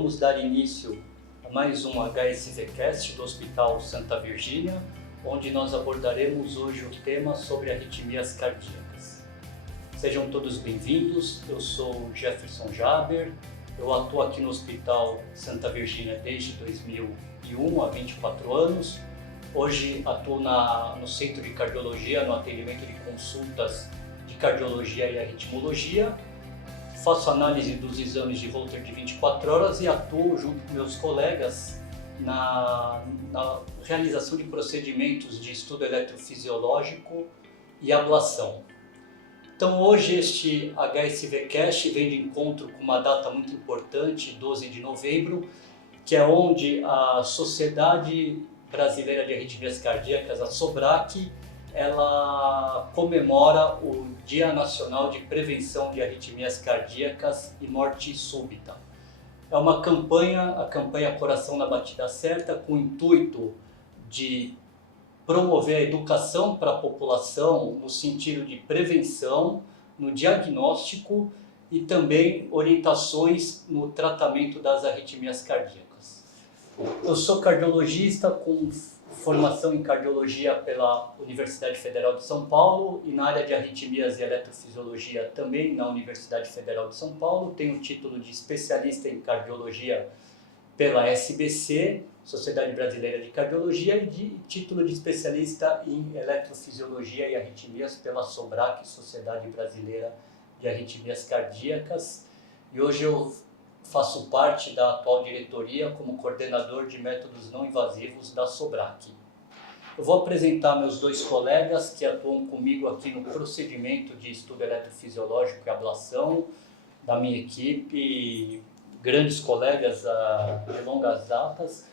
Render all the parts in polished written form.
Vamos dar início a mais um HSVcast do Hospital Santa Virgínia, onde nós abordaremos hoje o tema sobre arritmias cardíacas. Sejam todos bem-vindos, eu sou Jefferson Jaber, eu atuo aqui no Hospital Santa Virgínia desde 2001, há 24 anos. Hoje atuo no Centro de Cardiologia, no atendimento de consultas de cardiologia e arritmologia. Faço análise dos exames de Holter de 24 horas e atuo junto com meus colegas na realização de procedimentos de estudo eletrofisiológico e ablação. Então hoje este HSVcast vem de encontro com uma data muito importante, 12 de novembro, que é onde a Sociedade Brasileira de Arritmias Cardíacas, a SOBRAC, ela comemora o Dia Nacional de Prevenção de Arritmias Cardíacas e Morte Súbita. É uma campanha, a campanha Coração na Batida Certa, com o intuito de promover a educação para a população no sentido de prevenção, no diagnóstico e também orientações no tratamento das arritmias cardíacas. Eu sou cardiologista com formação em cardiologia pela Universidade Federal de São Paulo e na área de arritmias e eletrofisiologia também na Universidade Federal de São Paulo. Tenho o título de especialista em cardiologia pela SBC, Sociedade Brasileira de Cardiologia, e de título de especialista em eletrofisiologia e arritmias pela SOBRAC, Sociedade Brasileira de Arritmias Cardíacas. E hoje eu faço parte da atual diretoria como coordenador de métodos não invasivos da SOBRAC. Eu vou apresentar meus dois colegas que atuam comigo aqui no procedimento de estudo eletrofisiológico e ablação da minha equipe, grandes colegas de longas datas.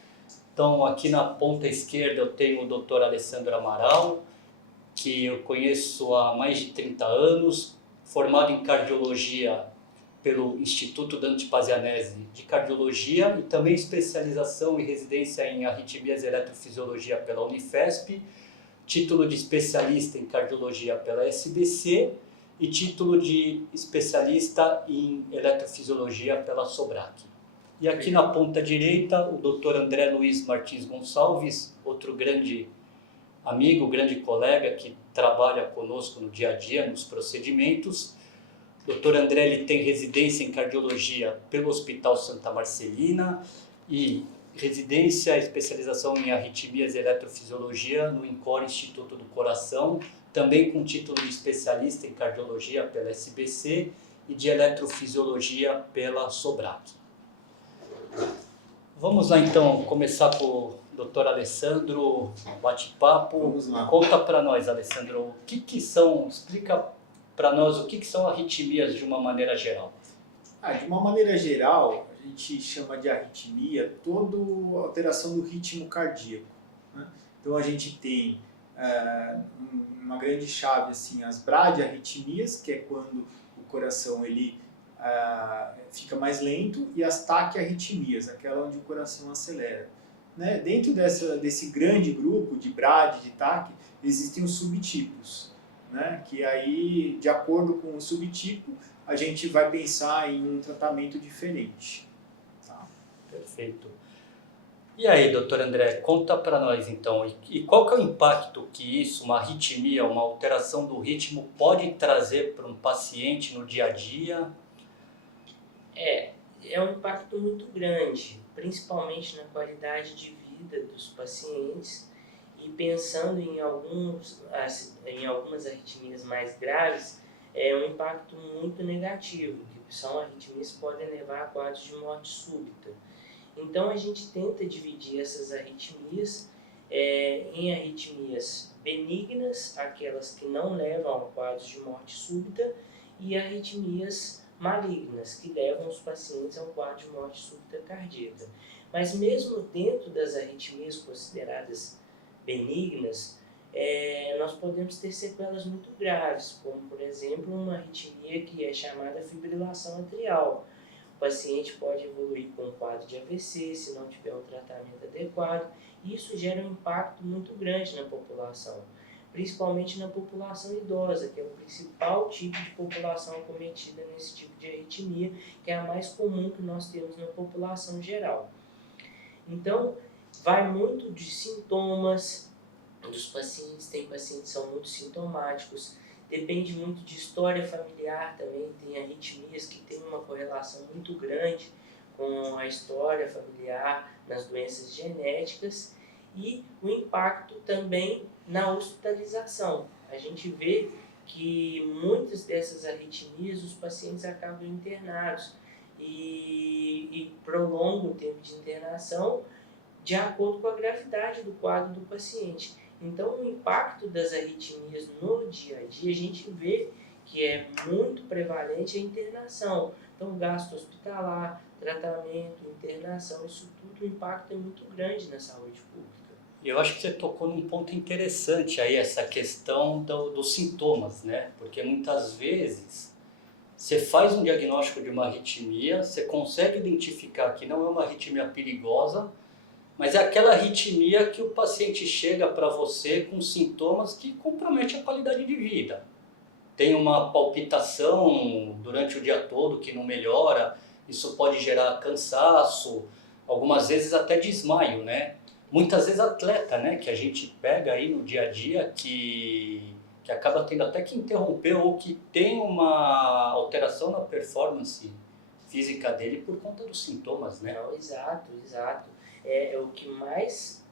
Então, aqui na ponta esquerda eu tenho o Dr. Alessandro Amaral, que eu conheço há mais de 30 anos, formado em cardiologia pelo Instituto Dante Pazianesi de Cardiologia e também especialização e residência em arritmias e eletrofisiologia pela Unifesp, título de especialista em cardiologia pela SBC e título de especialista em eletrofisiologia pela SOBRAC. E aqui na ponta direita, o Dr. André Luiz Martins Gonçalves, outro grande amigo, grande colega que trabalha conosco no dia a dia, nos procedimentos. O Dr. André ele tem residência em cardiologia pelo Hospital Santa Marcelina e residência, especialização em arritmias e eletrofisiologia no INCOR Instituto do Coração, também com título de especialista em cardiologia pela SBC e de eletrofisiologia pela SOBRAC. Vamos lá então começar com o Dr. Alessandro, bate-papo. Vamos lá. Conta para nós, Alessandro, o que são, explica para nós o que são arritmias de uma maneira geral. De uma maneira geral, a gente chama de arritmia toda alteração do ritmo cardíaco, né? Então a gente tem uma grande chave, assim, as bradiarritmias, que é quando o coração ele fica mais lento, e as taquiarritmias, aquela onde o coração acelera, né? Dentro desse grande grupo de brad, de taque, existem os subtipos, né? Que aí, de acordo com o subtipo, a gente vai pensar em um tratamento diferente. Tá? Perfeito. E aí, doutor André, conta para nós então, e qual que é o impacto que isso, uma arritmia, uma alteração do ritmo, pode trazer para um paciente no dia a dia? É um impacto muito grande, principalmente na qualidade de vida dos pacientes. E pensando em algumas arritmias mais graves, é um impacto muito negativo, que são arritmias que podem levar a quadros de morte súbita. Então a gente tenta dividir essas arritmias em arritmias benignas, aquelas que não levam a quadros de morte súbita, e arritmias malignas, que levam os pacientes a um quadro de morte súbita cardíaca. Mas mesmo dentro das arritmias consideradas benignas, nós podemos ter sequelas muito graves, como por exemplo uma arritmia que é chamada fibrilação atrial. O paciente pode evoluir com um quadro de AVC se não tiver um tratamento adequado, e isso gera um impacto muito grande na população, principalmente na população idosa, que é o principal tipo de população acometida nesse tipo de arritmia, que é a mais comum que nós temos na população geral. Então, vai muito de sintomas dos pacientes, tem pacientes que são muito sintomáticos, depende muito de história familiar também, tem arritmias que têm uma correlação muito grande com a história familiar nas doenças genéticas e o impacto também na hospitalização. A gente vê que muitas dessas arritmias os pacientes acabam internados e prolongam o tempo de internação de acordo com a gravidade do quadro do paciente. Então, o impacto das arritmias no dia a dia, a gente vê que é muito prevalente a internação. Então, gasto hospitalar, tratamento, internação, isso tudo, o impacto é muito grande na saúde pública. Eu acho que você tocou num ponto interessante aí, essa questão dos sintomas, né? Porque muitas vezes você faz um diagnóstico de uma arritmia, você consegue identificar que não é uma arritmia perigosa, mas é aquela arritmia que o paciente chega para você com sintomas que comprometem a qualidade de vida. Tem uma palpitação durante o dia todo que não melhora, isso pode gerar cansaço, algumas vezes até desmaio, né? Muitas vezes atleta, né, que a gente pega aí no dia a dia que acaba tendo até que interromper ou que tem uma alteração na performance física dele por conta dos sintomas, né? Não, exato. É o que mais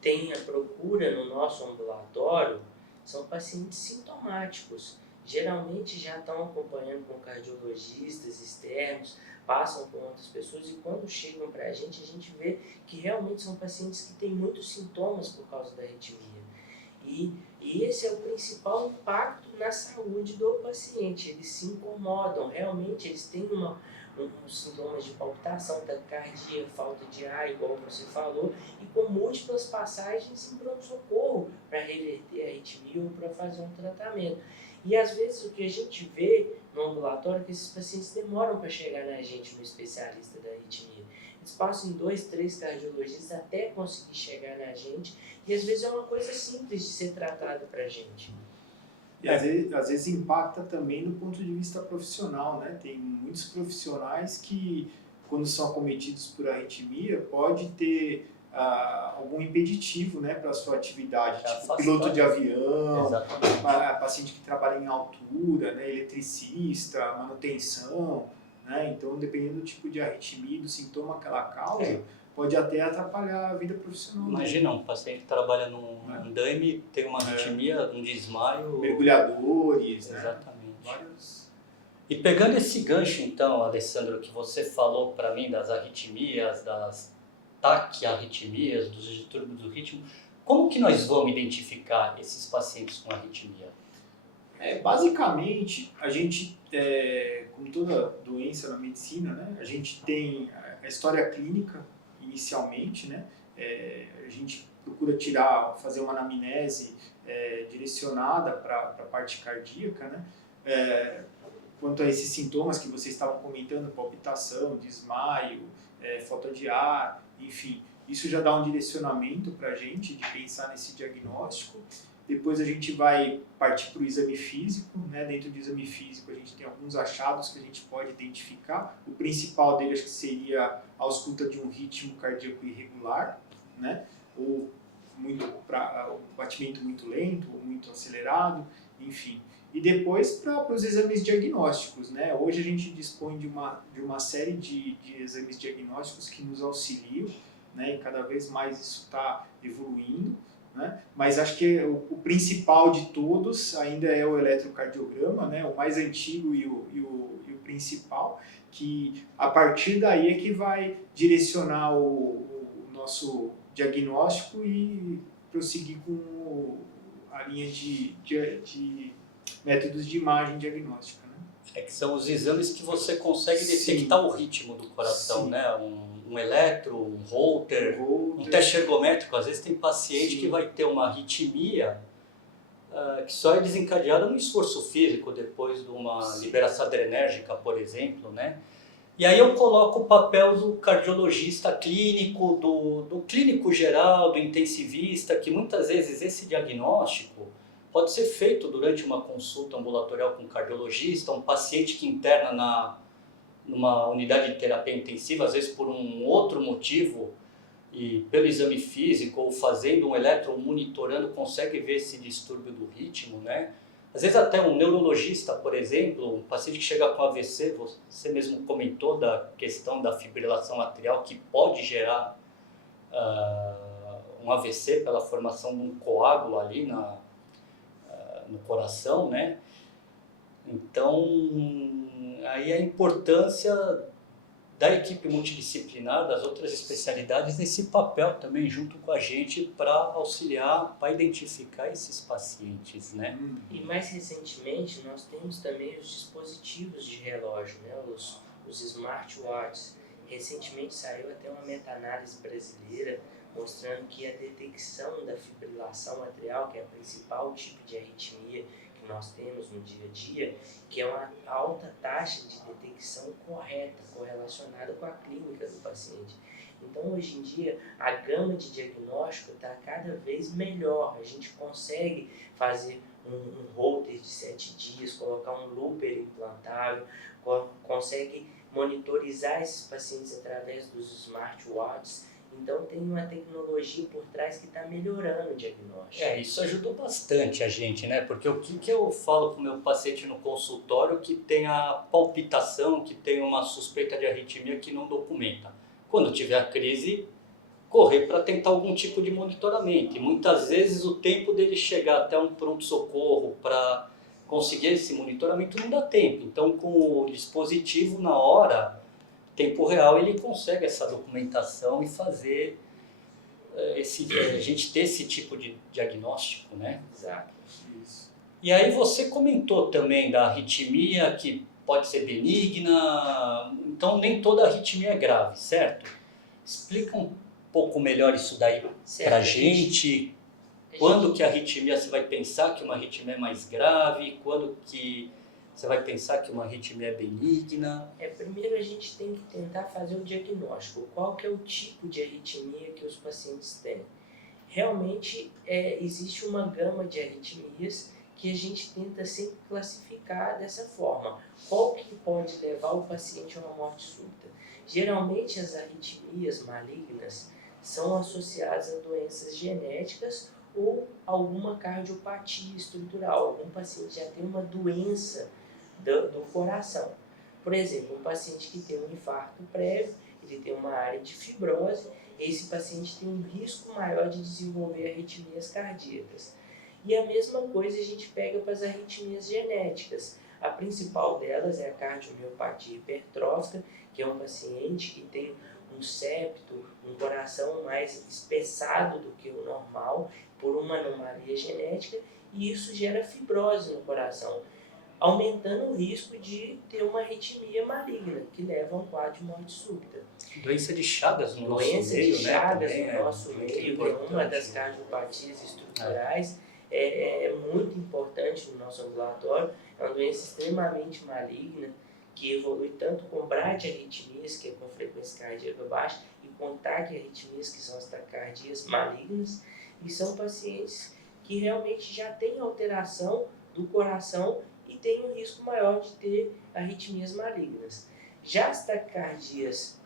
tem a procura no nosso ambulatório são pacientes sintomáticos. Geralmente já estão acompanhando com cardiologistas externos, passam com outras pessoas e quando chegam para a gente vê que realmente são pacientes que têm muitos sintomas por causa da arritmia. E esse é o principal impacto na saúde do paciente. Eles se incomodam, realmente eles têm uns sintomas de palpitação, taquicardia, falta de ar, igual você falou, e com múltiplas passagens em pronto-socorro para reverter a arritmia ou para fazer um tratamento. E às vezes o que a gente vê no ambulatório é que esses pacientes demoram para chegar na gente, no especialista da arritmia. Eles passam em 2, 3 cardiologistas até conseguir chegar na gente, e às vezes é uma coisa simples de ser tratada para a gente. E às vezes impacta também do ponto de vista profissional, né? Tem muitos profissionais que, quando são acometidos por arritmia, pode ter algum impeditivo, né, para a sua atividade, tipo piloto de avião, paciente que trabalha em altura, né, eletricista, manutenção, né? Então, dependendo do tipo de arritmia, do sintoma que ela causa, pode até atrapalhar a vida profissional. Imagina, um paciente que trabalha num andaime, tem uma arritmia, um desmaio... Mergulhadores, né? Exatamente. Vários... E pegando esse gancho, então, Alessandro, que você falou para mim das arritmias, das taquiarritmias, dos distúrbios do ritmo, como que nós vamos identificar esses pacientes com arritmia? Basicamente, a gente, como toda doença na medicina, né, a gente tem a história clínica inicialmente, né, a gente procura fazer uma anamnese direcionada para a parte cardíaca, né, quanto a esses sintomas que vocês estavam comentando, palpitação, desmaio, falta de ar, enfim, isso já dá um direcionamento para a gente de pensar nesse diagnóstico. Depois a gente vai partir para o exame físico, né? Dentro do exame físico a gente tem alguns achados que a gente pode identificar. O principal deles acho que seria a ausculta de um ritmo cardíaco irregular, né? Ou um batimento muito lento ou muito acelerado, enfim. E depois para os exames diagnósticos, né? Hoje a gente dispõe de uma série de exames diagnósticos que nos auxiliam, né? E cada vez mais isso está evoluindo, né? Mas acho que o principal de todos ainda é o eletrocardiograma, né? O mais antigo e o principal, que a partir daí é que vai direcionar o nosso diagnóstico e prosseguir com a linha de métodos de imagem diagnóstica, né? Que são os exames que você consegue detectar o ritmo do coração, né? Um eletro, um Holter, um teste ergométrico. Às vezes tem paciente que vai ter uma arritmia que só é desencadeada no esforço físico, depois de uma liberação adrenérgica, por exemplo, né? E aí eu coloco o papel do cardiologista clínico, do clínico geral, do intensivista, que muitas vezes esse diagnóstico pode ser feito durante uma consulta ambulatorial com um cardiologista, um paciente que interna numa unidade de terapia intensiva, às vezes por um outro motivo, e pelo exame físico ou fazendo um eletro, monitorando, consegue ver esse distúrbio do ritmo, né? Às vezes até um neurologista, por exemplo, um paciente que chega com AVC, você mesmo comentou da questão da fibrilação atrial, que pode gerar um AVC pela formação de um coágulo ali no coração, né? Então, aí a importância da equipe multidisciplinar, das outras especialidades, nesse papel também junto com a gente para auxiliar, para identificar esses pacientes, né? E mais recentemente nós temos também os dispositivos de relógio, né? os smartwatches. Recentemente saiu até uma meta-análise brasileira mostrando que a detecção da fibrilação atrial, que é o principal tipo de arritmia que nós temos no dia a dia, que é uma alta taxa de detecção correta, correlacionada com a clínica do paciente. Então, hoje em dia, a gama de diagnóstico está cada vez melhor. A gente consegue fazer um holter de 7 dias, colocar um looper implantável, consegue monitorizar esses pacientes através dos smartwatches. Então, tem uma tecnologia por trás que está melhorando o diagnóstico. Isso ajudou bastante a gente, né? Porque o que eu falo para o meu paciente no consultório que tem a palpitação, que tem uma suspeita de arritmia que não documenta? Quando tiver a crise, correr para tentar algum tipo de monitoramento. E muitas vezes o tempo dele chegar até um pronto-socorro para conseguir esse monitoramento não dá tempo. Então, com o dispositivo na hora, tempo real, ele consegue essa documentação e fazer a gente ter esse tipo de diagnóstico, né? Exato. Isso. E aí você comentou também da arritmia, que pode ser benigna, então nem toda arritmia é grave, certo? Explica um pouco melhor isso daí pra gente. Quando que a arritmia você vai pensar que uma arritmia é mais grave, quando que você vai pensar que uma arritmia é benigna? Primeiro a gente tem que tentar fazer o diagnóstico. Qual que é o tipo de arritmia que os pacientes têm? Realmente existe uma gama de arritmias que a gente tenta sempre classificar dessa forma. Qual que pode levar o paciente a uma morte súbita? Geralmente as arritmias malignas são associadas a doenças genéticas ou alguma cardiopatia estrutural. Algum paciente já tem uma doença do coração. Por exemplo, um paciente que tem um infarto prévio, ele tem uma área de fibrose, esse paciente tem um risco maior de desenvolver arritmias cardíacas. E a mesma coisa a gente pega para as arritmias genéticas. A principal delas é a cardiomiopatia hipertrófica, que é um paciente que tem um septo, um coração mais espessado do que o normal, por uma anomalia genética, e isso gera fibrose no coração, aumentando o risco de ter uma arritmia maligna, que leva a um quadro de morte súbita. Doença de Chagas no nosso Doença meio, de né? Chagas Também no nosso meio é uma das cardiopatias estruturais, é muito importante no nosso ambulatório, é uma doença extremamente maligna, que evolui tanto com bradiarritmias, que é com frequência cardíaca baixa, e com taquiarritmias, que são as taquicardias malignas, e são pacientes que realmente já têm alteração do coração e têm um risco maior de ter arritmias malignas. Já as taquicardias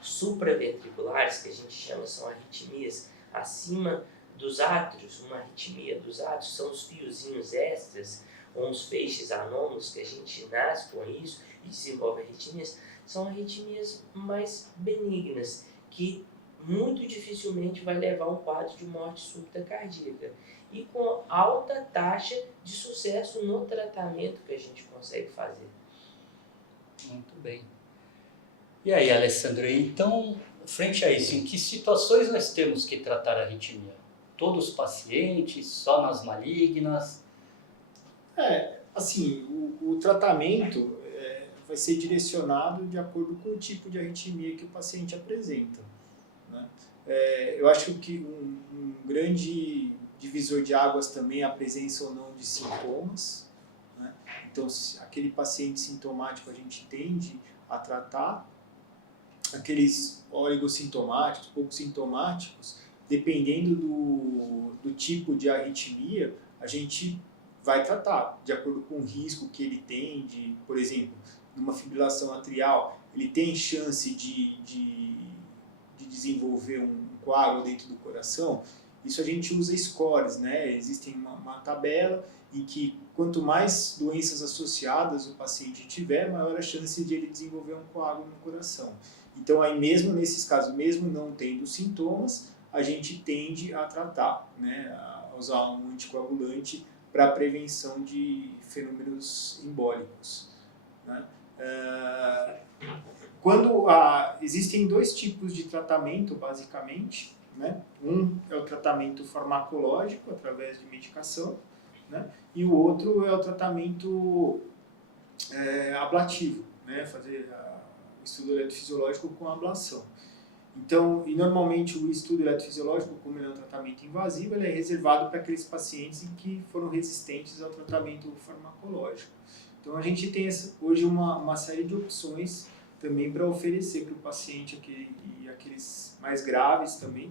supraventriculares, que a gente chama, são arritmias acima dos átrios, uma arritmia dos átrios, são os fiozinhos extras, ou uns feixes anômalos que a gente nasce com isso e desenvolve arritmias, são arritmias mais benignas, que muito dificilmente vai levar a um quadro de morte súbita cardíaca e com alta taxa de sucesso no tratamento que a gente consegue fazer. Muito bem. E aí, Alessandro, então, frente a isso, em que situações nós temos que tratar a arritmia? Todos os pacientes, só nas malignas? Assim, o tratamento vai ser direcionado de acordo com o tipo de arritmia que o paciente apresenta, né? Eu acho que um grande divisor de águas também é a presença ou não de sintomas, né? Então, se aquele paciente sintomático a gente tende a tratar, aqueles oligossintomáticos, pouco sintomáticos, dependendo do tipo de arritmia, a gente vai tratar de acordo com o risco que ele tem de, por exemplo, numa fibrilação atrial, ele tem chance de desenvolver um coágulo dentro do coração. Isso a gente usa scores, né? Existe uma tabela em que quanto mais doenças associadas o paciente tiver, maior a chance de ele desenvolver um coágulo no coração. Então, aí mesmo nesses casos, mesmo não tendo sintomas, a gente tende a tratar, né? A usar um anticoagulante para a prevenção de fenômenos embólicos, né? Existem dois tipos de tratamento, basicamente, né? Um é o tratamento farmacológico, através de medicação, né? E o outro é o tratamento ablativo, né? Fazer o estudo eletrofisiológico com ablação. Então, e normalmente o estudo eletrofisiológico, como ele é um tratamento invasivo, ele é reservado para aqueles pacientes que foram resistentes ao tratamento farmacológico. Então, a gente tem hoje uma série de opções também para oferecer para o paciente, e aqueles mais graves também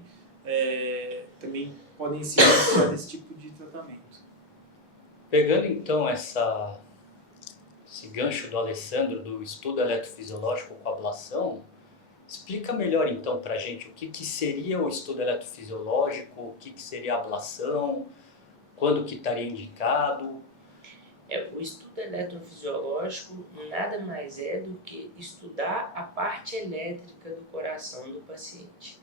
podem se beneficiar desse tipo de tratamento. Pegando então esse gancho do Alessandro do estudo eletrofisiológico com ablação, explica melhor então para a gente o que seria o estudo eletrofisiológico, o que seria a ablação, quando que estaria indicado. O estudo eletrofisiológico nada mais é do que estudar a parte elétrica do coração do paciente.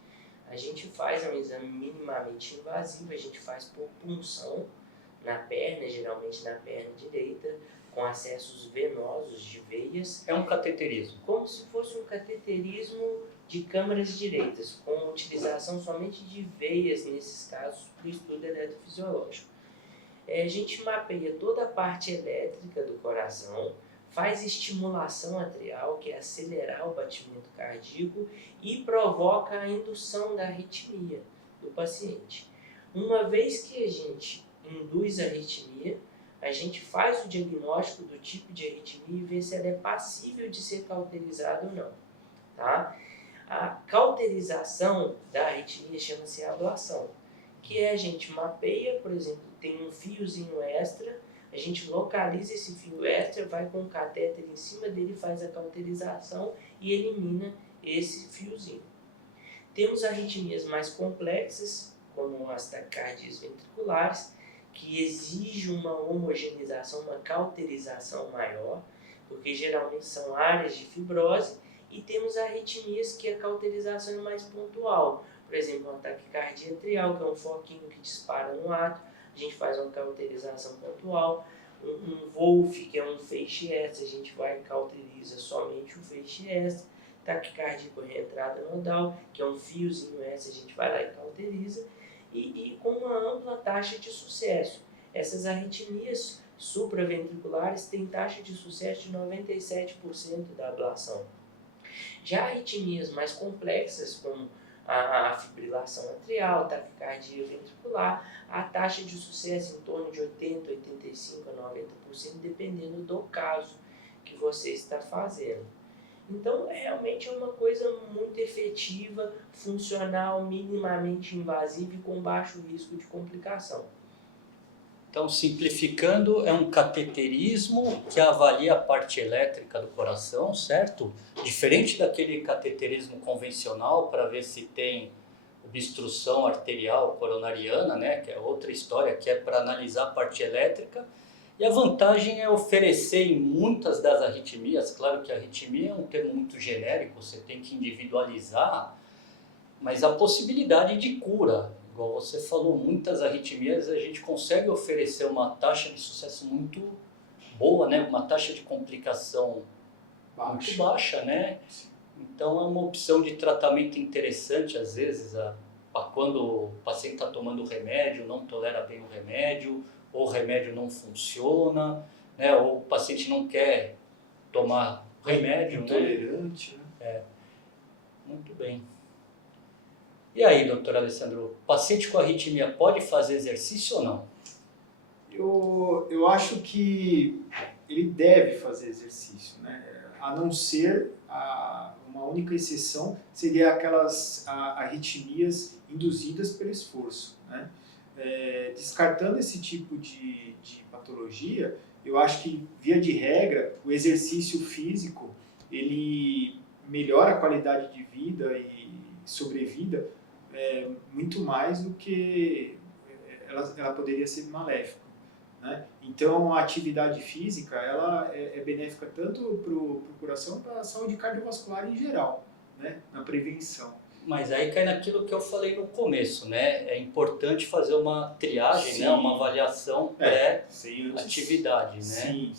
A gente faz um exame minimamente invasivo, a gente faz por punção na perna, geralmente na perna direita, com acessos venosos de veias. É um cateterismo. Como se fosse um cateterismo de câmaras direitas, com utilização somente de veias, nesses casos, para o estudo eletrofisiológico. A gente mapeia toda a parte elétrica do coração, faz estimulação atrial, que é acelerar o batimento cardíaco, e provoca a indução da arritmia do paciente. Uma vez que a gente induz a arritmia, a gente faz o diagnóstico do tipo de arritmia e vê se ela é passível de ser cauterizada ou não. Tá? A cauterização da arritmia chama-se ablação, que a gente mapeia, por exemplo, tem um fiozinho extra, a gente localiza esse fio extra, vai com o catéter em cima dele, faz a cauterização e elimina esse fiozinho. Temos arritmias mais complexas, como as taquicardias ventriculares, que exigem uma homogeneização, uma cauterização maior, porque geralmente são áreas de fibrose, e temos arritmias que a cauterização é mais pontual. Por exemplo, uma taquicardia atrial, que é um foquinho que dispara no ato, a gente faz uma cauterização pontual. Um Wolf, que é um feixe extra, a gente vai e cauteriza somente o feixe extra. Taquicardia por reentrada nodal, que é um fiozinho extra, a gente vai lá e cauteriza. E com uma ampla taxa de sucesso. Essas arritmias supraventriculares têm taxa de sucesso de 97% da ablação. Já arritmias mais complexas, como a fibrilação atrial, taquicardia ventricular, a taxa de sucesso em torno de 80, 85 a 90%, dependendo do caso que você está fazendo. Então, realmente é uma coisa muito efetiva, funcional, minimamente invasiva e com baixo risco de complicação. Então, simplificando, é um cateterismo que avalia a parte elétrica do coração, certo? Diferente daquele cateterismo convencional para ver se tem obstrução arterial coronariana, né? Que é outra história, que é para analisar a parte elétrica. E a vantagem é oferecer em muitas das arritmias, claro que a arritmia é um termo muito genérico, você tem que individualizar, mas a possibilidade de cura. Igual você falou, muitas arritmias a gente consegue oferecer uma taxa de sucesso muito boa, né? Uma taxa de complicação muito baixa, né? Então é uma opção de tratamento interessante, às vezes, quando o paciente está tomando remédio, não tolera bem o remédio, ou o remédio não funciona, né? Ou o paciente não quer tomar remédio, intolerante, né? Muito bem. E aí, doutor Alessandro, paciente com arritmia pode fazer exercício ou não? Eu acho que ele deve fazer exercício, né? A não ser uma única exceção seria aquelas arritmias induzidas pelo esforço, né? Descartando esse tipo de patologia, eu acho que, via de regra, o exercício físico ele melhora a qualidade de vida e sobrevida muito mais do que ela poderia ser maléfica, né? Então, a atividade física ela é benéfica tanto para o coração quanto para a saúde cardiovascular em geral, né? Na prevenção. Mas aí cai naquilo que eu falei no começo, né? É importante fazer uma triagem, Sim. né? Uma avaliação pré-atividade, né? Sim,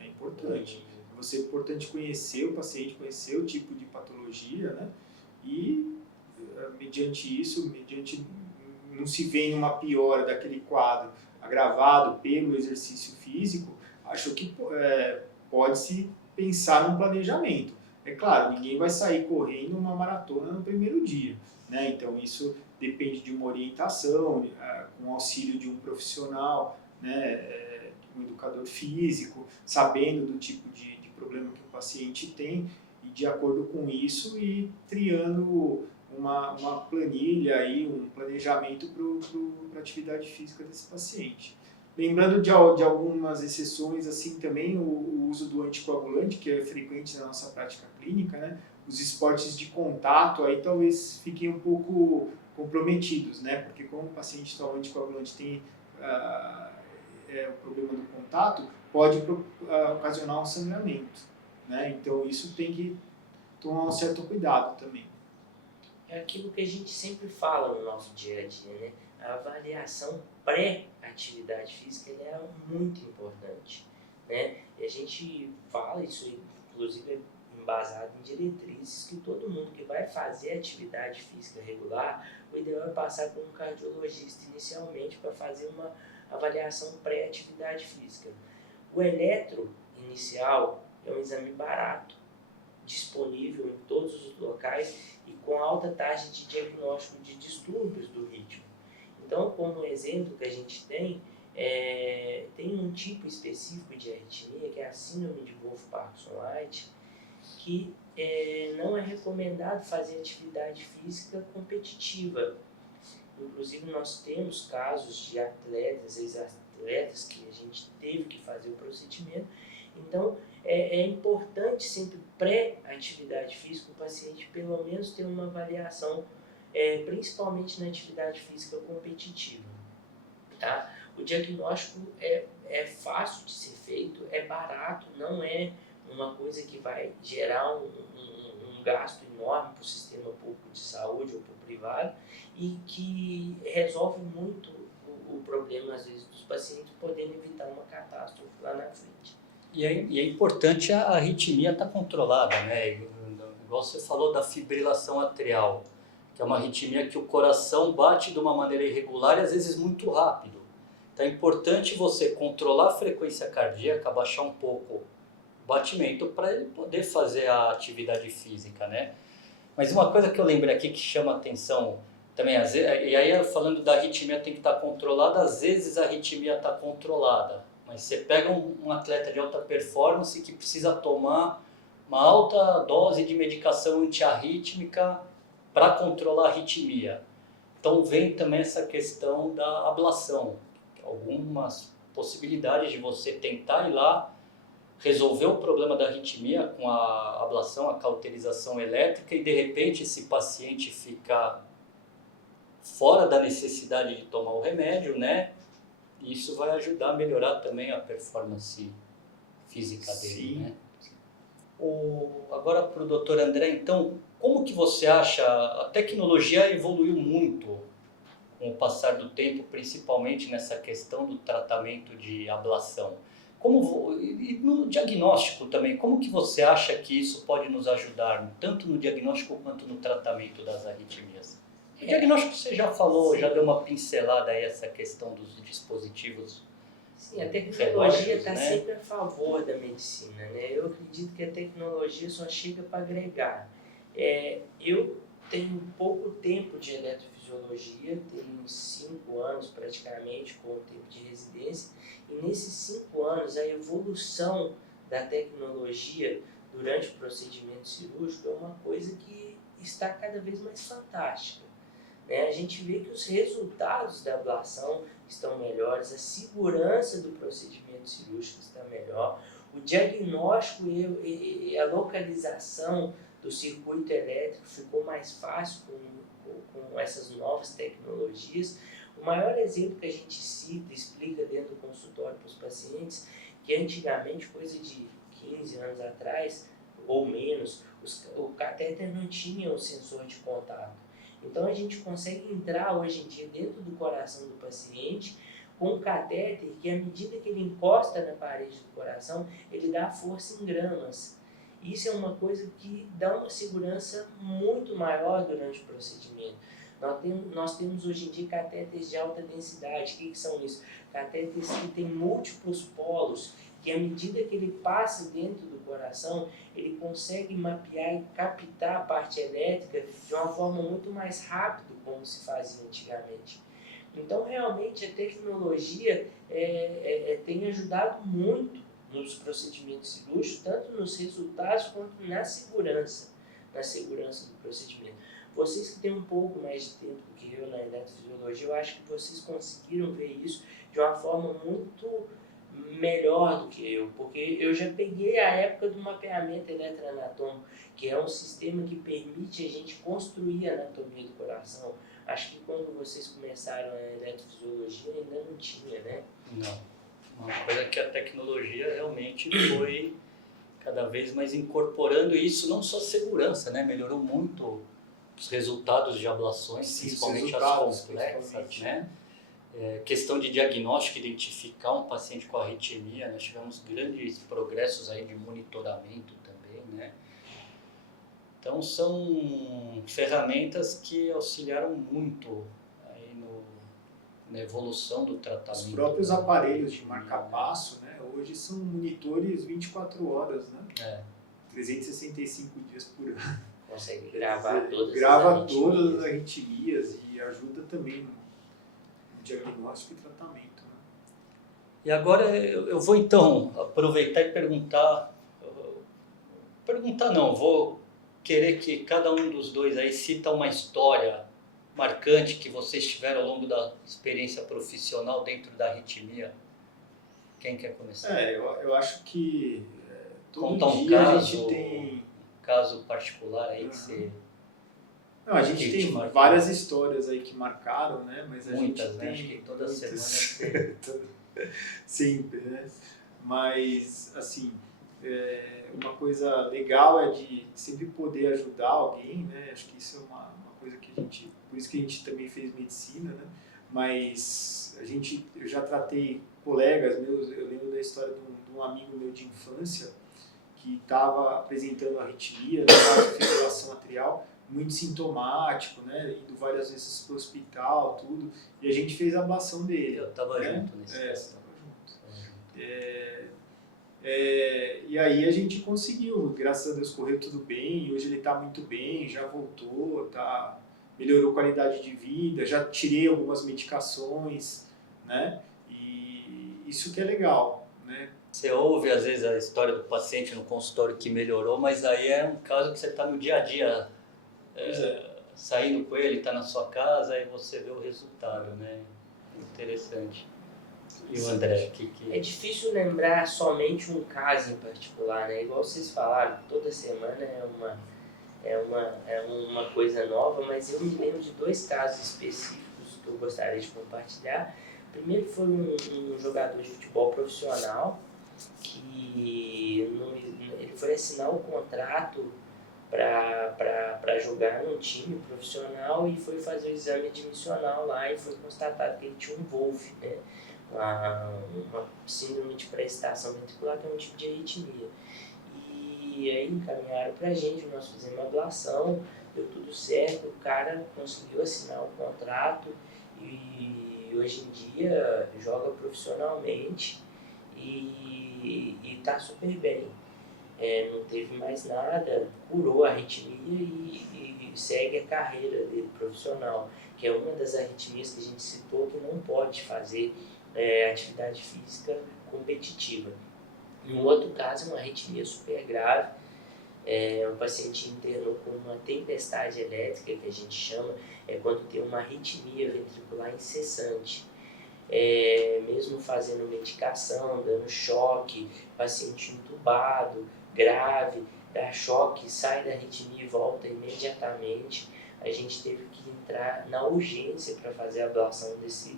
é importante. É importante conhecer o paciente, conhecer o tipo de patologia, né? E, mediante isso, não se vê uma piora daquele quadro agravado pelo exercício físico, acho que pode-se pensar num planejamento. É claro, ninguém vai sair correndo uma maratona no primeiro dia, né? Então isso depende de uma orientação, com auxílio de um profissional, né? Um educador físico, sabendo do tipo de problema que o paciente tem e de acordo com isso ir triando uma planilha, aí, um planejamento para a atividade física desse paciente. Lembrando de algumas exceções, assim também o uso do anticoagulante, que é frequente na nossa prática clínica, né? Os esportes de contato aí talvez fiquem um pouco comprometidos, né? Porque como o paciente toma anticoagulante tem o problema do contato, pode ocasionar um sangramento, né? Então isso tem que tomar um certo cuidado também. É aquilo que a gente sempre fala no nosso dia a dia, né? A avaliação pré-atividade física é muito importante, né? E a gente fala isso, inclusive embasado em diretrizes, que todo mundo que vai fazer atividade física regular, o ideal é passar por um cardiologista inicialmente para fazer uma avaliação pré-atividade física. O eletro inicial é um exame barato, disponível em todos os locais e com alta taxa de diagnóstico de distúrbios do ritmo. Então, como exemplo que a gente tem um tipo específico de arritmia, que é a síndrome de Wolff-Parkinson-White, que não é recomendado fazer atividade física competitiva. Inclusive, nós temos casos de atletas, ex-atletas, que a gente teve que fazer o procedimento. Então, é importante sempre pré-atividade física o paciente pelo menos ter uma avaliação, principalmente na atividade física competitiva. Tá? O diagnóstico é fácil de ser feito, é barato, não é uma coisa que vai gerar um gasto enorme para o sistema público de saúde ou para o privado e que resolve muito o problema, às vezes, dos pacientes, podendo evitar uma catástrofe lá na frente. E é importante a arritmia estar controlada, né? Igual você falou da fibrilação atrial, que é uma arritmia que o coração bate de uma maneira irregular e às vezes muito rápido. Então é importante você controlar a frequência cardíaca, baixar um pouco o batimento para ele poder fazer a atividade física, né? Mas uma coisa que eu lembrei aqui que chama atenção também, às vezes, e aí falando da arritmia tem que estar controlada, às vezes a arritmia está controlada. Mas você pega um atleta de alta performance que precisa tomar uma alta dose de medicação antiarrítmica para controlar a arritmia. Então vem também essa questão da ablação. Algumas possibilidades de você tentar ir lá, resolver o problema da arritmia com a ablação, a cauterização elétrica e de repente esse paciente fica fora da necessidade de tomar o remédio, né? E isso vai ajudar a melhorar também a performance física dele, né? Agora para o Dr. André, então, como que você acha, a tecnologia evoluiu muito com o passar do tempo, principalmente nessa questão do tratamento de ablação. E no diagnóstico também, como que você acha que isso pode nos ajudar, tanto no diagnóstico quanto no tratamento das arritmias? O diagnóstico você já falou, já deu uma pincelada aí essa questão dos dispositivos. Sim, a tecnologia está sempre a favor da medicina, né? Eu acredito que a tecnologia só chega para agregar. Eu tenho pouco tempo de eletrofisiologia, tenho 5 anos praticamente com o tempo de residência, e nesses 5 anos a evolução da tecnologia, do durante o procedimento cirúrgico é uma coisa que está cada vez mais fantástica. A gente vê que os resultados da ablação estão melhores, a segurança do procedimento cirúrgico está melhor, o diagnóstico e a localização do circuito elétrico ficou mais fácil com essas novas tecnologias. O maior exemplo que a gente cita, explica dentro do consultório para os pacientes, que antigamente, coisa de 15 anos atrás ou menos, o catéter não tinha o sensor de contato. Então a gente consegue entrar hoje em dia dentro do coração do paciente com um catéter que, à medida que ele encosta na parede do coração, ele dá força em gramas. Isso é uma coisa que dá uma segurança muito maior durante o procedimento. Nós temos hoje em dia catéteres de alta densidade. O que são isso? Catéteres que têm múltiplos polos, que à medida que ele passa dentro do coração, ele consegue mapear e captar a parte elétrica de uma forma muito mais rápida, como se fazia antigamente. Então, realmente, a tecnologia tem ajudado muito nos procedimentos cirúrgicos, tanto nos resultados quanto na segurança do procedimento. Vocês que têm um pouco mais de tempo do que eu na eletrofisiologia, eu acho que vocês conseguiram ver isso de uma forma muito melhor do que eu, porque eu já peguei a época do mapeamento eletroanatômico, que é um sistema que permite a gente construir a anatomia do coração. Acho que quando vocês começaram a eletrofisiologia ainda não tinha, né? Não. Uma coisa que a tecnologia realmente foi cada vez mais incorporando isso, não só segurança, né? Melhorou muito os resultados de ablações, principalmente as complexas, né? Questão de diagnóstico, identificar um paciente com arritmia, nós tivemos grandes progressos aí de monitoramento também, né? Então são ferramentas que auxiliaram muito aí na evolução do tratamento. Os próprios aparelhos de marca-passo, né, hoje são monitores 24 horas, né? 365 dias por ano. Consegue gravar todas as arritmias e ajuda também no diagnóstico e tratamento. Né? E agora eu vou então aproveitar e vou querer que cada um dos dois aí cita uma história marcante que vocês tiveram ao longo da experiência profissional dentro da arritmia. Quem quer começar? Eu acho que todo Conta um dia caso, a gente tem... um caso particular aí que você... Não, a gente tem várias histórias aí que marcaram, né? Mas muitas, gente né? tem Acho que toda semana sempre, né? Mas, assim, uma coisa legal é de sempre poder ajudar alguém, né? Acho que isso é uma coisa que a gente... Por isso que a gente também fez medicina, né? Mas eu já tratei colegas meus, eu lembro da história de um amigo meu de infância que estava apresentando arritmia, no caso de fibrilação atrial, muito sintomático, né? Indo várias vezes para o hospital, tudo, e a gente fez a ablação dele. Eu estava né? junto nesse caso. Estava junto. E aí a gente conseguiu, graças a Deus correu tudo bem, hoje ele está muito bem, já voltou, melhorou a qualidade de vida, já tirei algumas medicações, né? E isso que é legal, né? Você ouve às vezes a história do paciente no consultório que melhorou, mas aí é um caso que você está no dia a dia, saindo com ele, está na sua casa e você vê o resultado, né? Interessante. E o André, É difícil lembrar somente um caso em particular, né? Igual vocês falaram, toda semana é uma coisa nova, mas eu me lembro de 2 casos específicos que eu gostaria de compartilhar. Primeiro foi um jogador de futebol profissional que ele foi assinar um contrato para jogar num time profissional e foi fazer o exame admissional lá e foi constatado que ele tinha um VOLF, né? Uma síndrome de pré-excitação ventricular, que é um tipo de arritmia. E aí encaminharam pra gente, nós fizemos uma ablação, deu tudo certo, o cara conseguiu assinar o contrato e hoje em dia joga profissionalmente e tá super bem. Não teve mais nada, curou a arritmia e segue a carreira dele profissional, que é uma das arritmias que a gente citou que não pode fazer atividade física competitiva. E um outro caso é uma arritmia super grave, O paciente internou com uma tempestade elétrica, que a gente chama, quando tem uma arritmia ventricular incessante. Mesmo fazendo medicação, dando choque, paciente entubado, grave, dá choque, sai da arritmia e volta imediatamente. A gente teve que entrar na urgência para fazer a ablação desse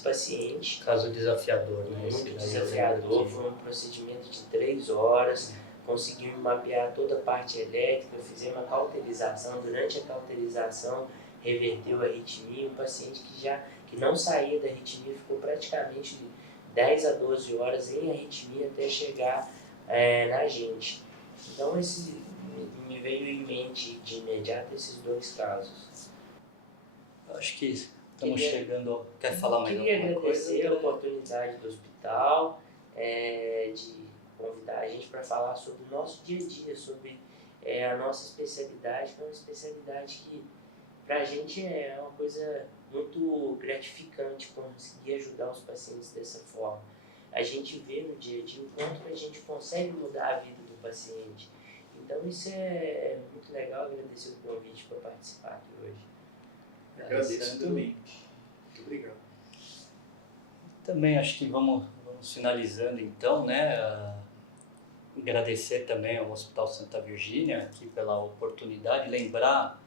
paciente. Caso desafiador, né? Muito desafiador, foi um procedimento de 3 horas, conseguimos mapear toda a parte elétrica, fizemos a cauterização, durante a cauterização reverteu a arritmia, um paciente que não saía da arritmia ficou praticamente 10 a 12 horas em arritmia até chegar na gente. Então me veio em mente de imediato esses 2 casos. Acho que estamos chegando. Quer falar mais alguma coisa? Queria agradecer a oportunidade do hospital de convidar a gente para falar sobre o nosso dia a dia, sobre a nossa especialidade, que é uma especialidade que para a gente é uma coisa muito gratificante conseguir ajudar os pacientes dessa forma. A gente vê no dia a dia o quanto a gente consegue mudar a vida do paciente. Então isso é muito legal, agradecer o convite para participar aqui hoje. Agradeço também. Muito obrigado. Também acho que vamos finalizando então, né? Agradecer também ao Hospital Santa Virgínia aqui pela oportunidade, lembrar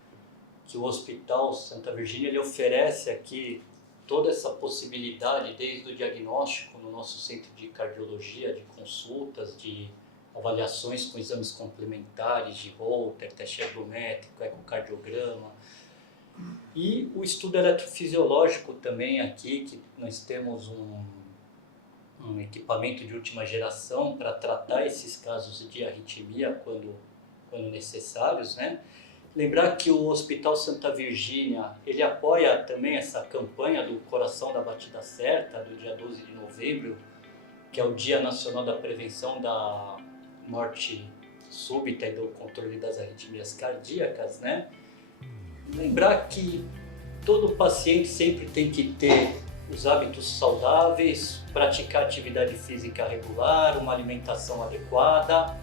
que o Hospital Santa Virgínia ele oferece aqui toda essa possibilidade desde o diagnóstico no nosso centro de cardiologia, de consultas, de avaliações com exames complementares de Holter, teste ergométrico, ecocardiograma. E o estudo eletrofisiológico também aqui, que nós temos um equipamento de última geração para tratar esses casos de arritmia quando necessários, né? Lembrar que o Hospital Santa Virgínia, ele apoia também essa campanha do Coração da Batida Certa, do dia 12 de novembro, que é o Dia Nacional da Prevenção da Morte Súbita e do Controle das Arritmias Cardíacas, né? Lembrar que todo paciente sempre tem que ter os hábitos saudáveis, praticar atividade física regular, uma alimentação adequada,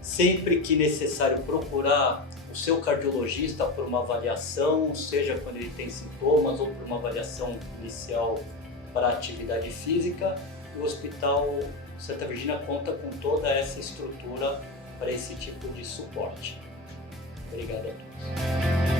sempre que necessário procurar o seu cardiologista por uma avaliação, seja quando ele tem sintomas ou por uma avaliação inicial para atividade física. O Hospital Santa Virgínia conta com toda essa estrutura para esse tipo de suporte. Obrigado a todos.